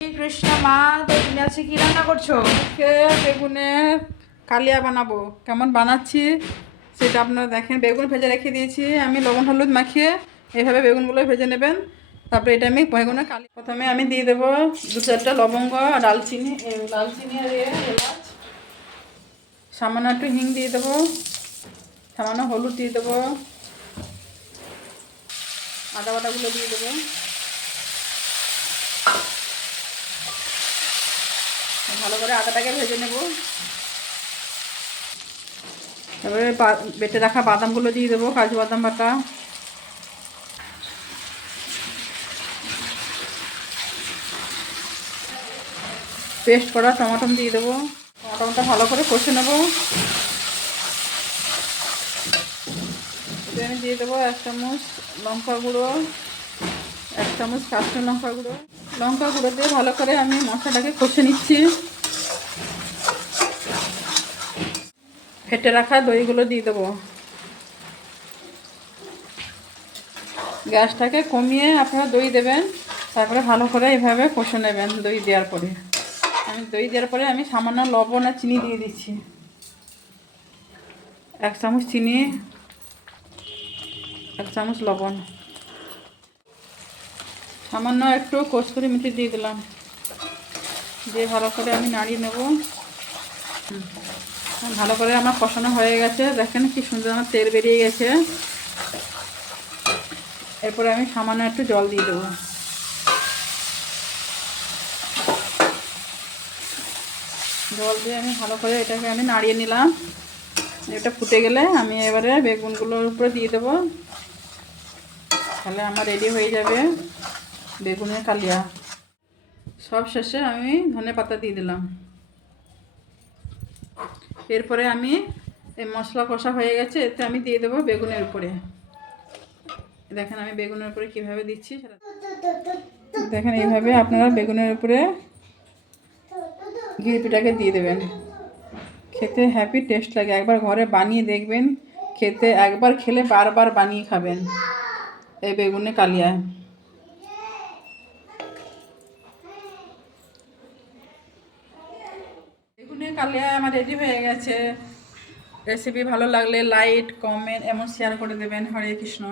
কৃষ্ণ মা, তো তুমি আজকে কি রান্না করছো? বেগুনের কালিয়া বানাবো। কেমন বানাচ্ছি সেটা আপনারা দেখেন। বেগুন ভেজে রেখে দিয়েছি আমি লবণ হলুদ মাখিয়ে। এইভাবে বেগুনগুলো ভেজে নেবেন। তারপরে এটা আমি বেগুনের প্রথমে আমি দিয়ে দেবো 2-4টা লবঙ্গ আর দালচিনি আর এলাচ। সামান্য একটু হিং দিয়ে দেবো, সামান্য হলুদ দিয়ে দেবো, আদা বাটাগুলো দিয়ে দেবো। ভালো করে আদাটাকে ভেজে নেব। তারপরে বেটে রাখা বাদামগুলো দিয়ে দেবো, কাজু বাদাম বাটা। পেস্ট করা টমেটো দিয়ে দেবো। টমেটোটা ভালো করে কষে নেব। আমি দিয়ে দেবো 1 চামচ লঙ্কা গুঁড়ো, 1 চামচ কাশ্মীর লঙ্কা গুঁড়ো দিয়ে ভালো করে আমি মশলাটাকে কষে নিচ্ছি। ফেটে রাখা দইগুলো দিয়ে দেবো। গ্যাসটাকে কমিয়ে আপনারা দই দেবেন। তারপরে ভালো করে এইভাবে কষে নেবেন। দই দেওয়ার পরে আমি সামান্য লবণ আর চিনি দিয়ে দিচ্ছি। 1 চামচ চিনি, 1 চামচ লবণ, সামান্য একটু কসুরি মেথি দিয়ে দিলাম। দিয়ে ভালো করে আমি নাড়িয়ে নেব। ভালো করে আমার কষানো হয়ে গেছে। দেখেন কি সুন্দর আমার তেল বেরিয়ে গেছে। এরপরে আমি সামান্য একটু জল দিয়ে দেবো। জল দিয়ে আমি ভালো করে এটাকে আমি নাড়িয়ে নিলাম। এটা ফুটে গেলে আমি এবারে বেগুনগুলোর উপরে দিয়ে দেবো। তাহলে আমার রেডি হয়ে যাবে বেগুনের কালিয়া। সব শেষে আমি ধনেপাতা দিয়ে দিলাম। এরপরে আমি এই মশলা কষা হয়ে গেছে, এতে আমি দিয়ে দেবো বেগুনের উপরে। দেখেন আমি বেগুনের উপরে কীভাবে দিচ্ছি সেটা দেখেন। এইভাবে আপনারা বেগুনের উপরে গিরপিটাকে দিয়ে দেবেন। খেতে হ্যাপি টেস্ট লাগে। একবার ঘরে বানিয়ে দেখবেন। খেতে একবার খেলে বারবার বানিয়ে খাবেন এই বেগুনের কালিয়া। বেগুনের কালিয়া আমার রেডি হয়ে গেছে। রেসিপি ভালো লাগলে লাইক, কমেন্ট এবং শেয়ার করে দেবেন। হরে কৃষ্ণ।